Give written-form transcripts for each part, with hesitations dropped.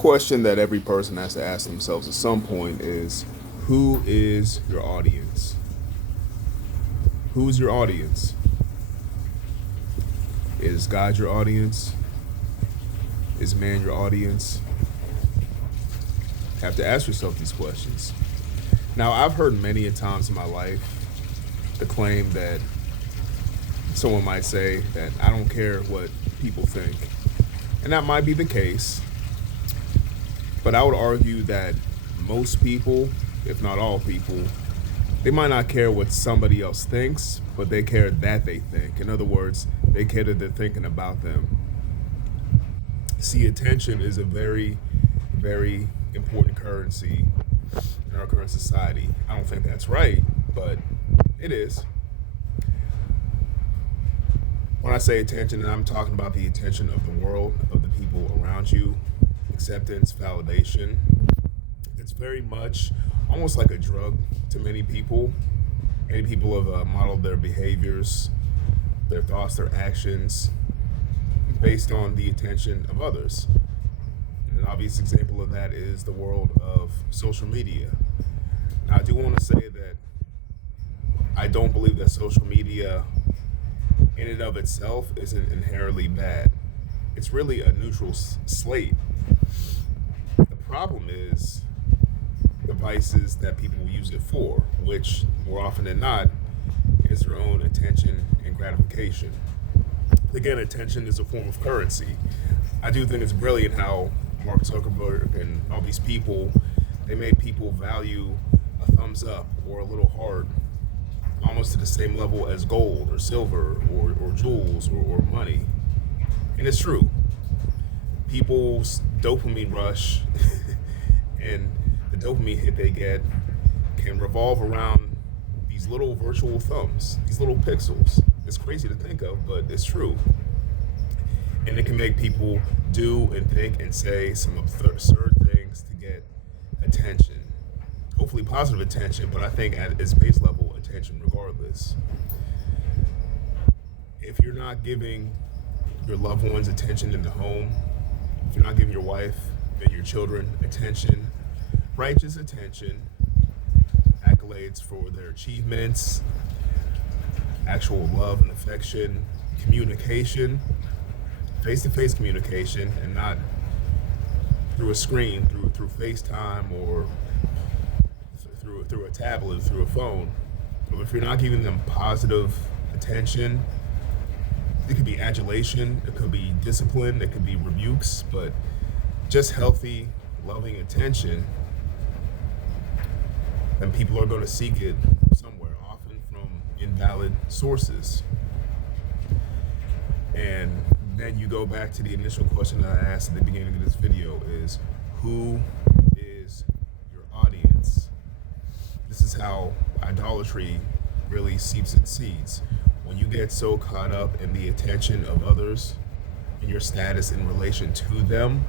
question that every person has to ask themselves at some point is, who is your audience? Who's your audience? Is God your audience? Is man your audience? You have to ask yourself these questions. Now, I've heard many a times in my life the claim that someone might say that I don't care what people think. And that might be the case, but I would argue that most people, if not all people, they might not care what somebody else thinks, but they care that they think. In other words, they care that they're thinking about them. See, attention is a very, very important currency in our current society. I don't think that's right, but it is. When I say attention, I'm talking about the attention of the world, of the people around you, acceptance, validation. It's very much almost like a drug to many people. Many people have modeled their behaviors, their thoughts, their actions based on the attention of others. And an obvious example of that is the world of social media. Now, I do want to say that I don't believe that social media in and of itself isn't inherently bad. It's really a neutral slate. The problem is devices that people use it for, which more often than not is their own attention and gratification. Again, attention is a form of currency. I do think it's brilliant how Mark Zuckerberg and all these people, they made people value a thumbs up or a little heart almost to the same level as gold or silver or jewels or money. And it's true. People's dopamine rush and the dopamine hit they get can revolve around these little virtual thumbs, these little pixels. It's crazy to think of, but it's true. And it can make people do and think and say some absurd things to get attention. Hopefully positive attention, but I think at its base level, attention regardless. If you're not giving your loved ones attention in the home, if you're not giving your wife and your children attention, righteous attention, accolades for their achievements, actual love and affection, communication, face-to-face communication, and not through a screen, through FaceTime or through a tablet, through a phone. But if you're not giving them positive attention, it could be adulation, it could be discipline, it could be rebukes, but just healthy, loving attention, then people are going to seek it somewhere, often from invalid sources. And then you go back to the initial question that I asked at the beginning of this video is, who is your audience? This is how idolatry really seeps its seeds. When you get so caught up in the attention of others and your status in relation to them,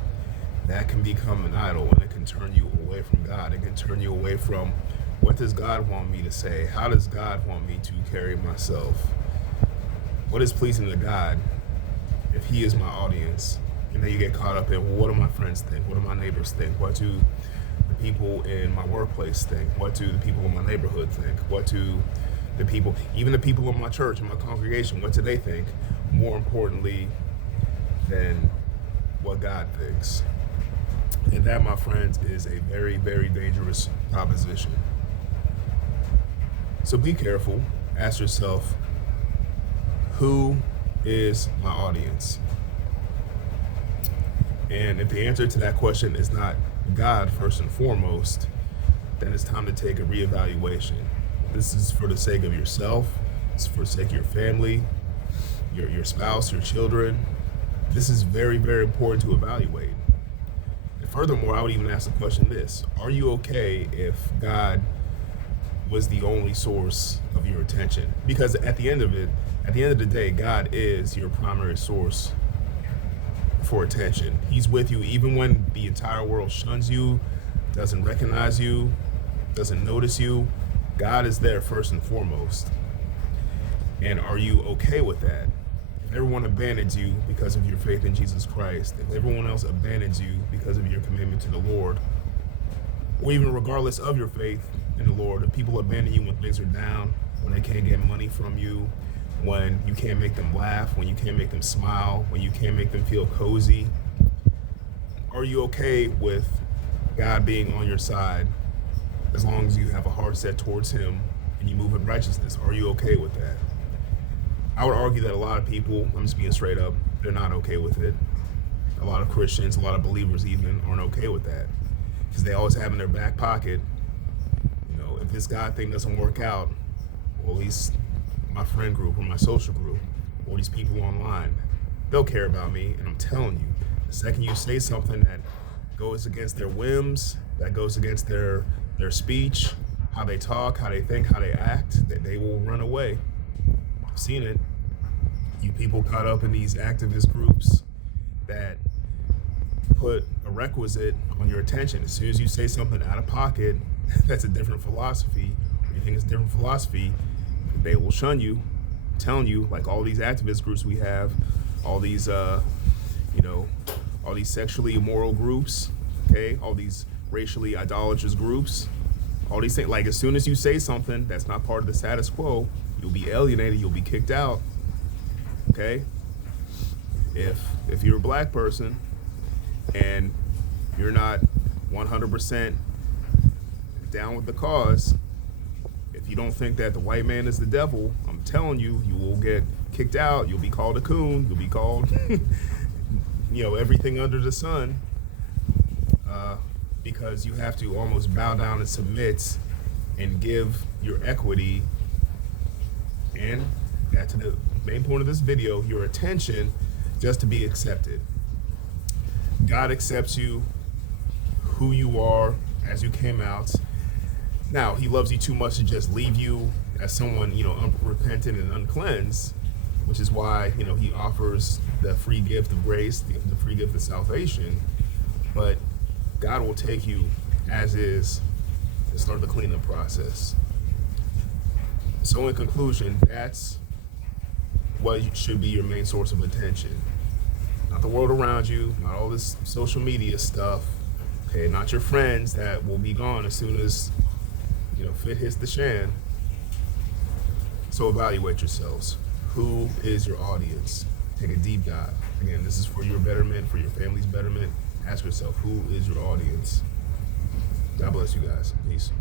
that can become an idol and it can turn you away from God. It can turn you away from, what does God want me to say? How does God want me to carry myself? What is pleasing to God if He is my audience? And then you get caught up in, well, what do my friends think? What do my neighbors think? What do the people in my workplace think? What do the people in my neighborhood think? What do the people, even the people in my church and my congregation, what do they think? More importantly than what God thinks. And that, my friends, is a very, very dangerous proposition. So be careful. Ask yourself, who is my audience? And if the answer to that question is not God first and foremost, then it's time to take a reevaluation. This is for the sake of yourself. It's for the sake of your family, your spouse, your children. This is very, very important to evaluate. And furthermore, I would even ask the question this: are you okay if God was the only source of your attention? Because at the end of the day, God is your primary source for attention. He's with you even when the entire world shuns you, doesn't recognize you, doesn't notice you. God is there first and foremost. And are you okay with that? everyone abandons you because of your faith in Jesus Christ, if everyone else abandons you because of your commitment to the Lord, or even regardless of your faith in the Lord, if people abandon you when things are down, when they can't get money from you, when you can't make them laugh, when you can't make them smile, when you can't make them feel cozy, are you okay with God being on your side as long as you have a heart set towards Him and you move in righteousness? Are you okay with that? I would argue that a lot of people, I'm just being straight up, they're not okay with it. A lot of Christians, a lot of believers even, aren't okay with that because they always have in their back pocket, if this God thing doesn't work out, or at least my friend group or my social group or these people online, they'll care about me. And I'm telling you, the second you say something that goes against their whims, that goes against their speech, how they talk, how they think, how they act, that they will run away. I've seen it. You people caught up in these activist groups that put a requisite on your attention. As soon as you say something out of pocket that's a different philosophy, or you think it's a different philosophy, they will shun you. I'm telling you, like all these activist groups we have, all these all these sexually immoral groups, okay, all these racially idolatrous groups, all these things, like as soon as you say something that's not part of the status quo, you'll be alienated, you'll be kicked out. Okay? If you're a black person and you're not 100% down with the cause, if you don't think that the white man is the devil, I'm telling you, you will get kicked out. You'll be called a coon. You'll be called, everything under the sun, because you have to almost bow down and submit and give your equity and that to the main point of this video, your attention, just to be accepted. God accepts you, who you are, as you came out. Now, He loves you too much to just leave you as someone, unrepentant and uncleansed, which is why, He offers the free gift of grace, the free gift of salvation. But God will take you as is and start the cleanup process. So in conclusion, that's what should be your main source of attention. Not the world around you, not all this social media stuff, okay, not your friends that will be gone as soon as fit hits the shan. So evaluate yourselves. Who is your audience? Take a deep dive. Again, this is for your betterment, for your family's betterment. Ask yourself, who is your audience? God bless you guys. Peace.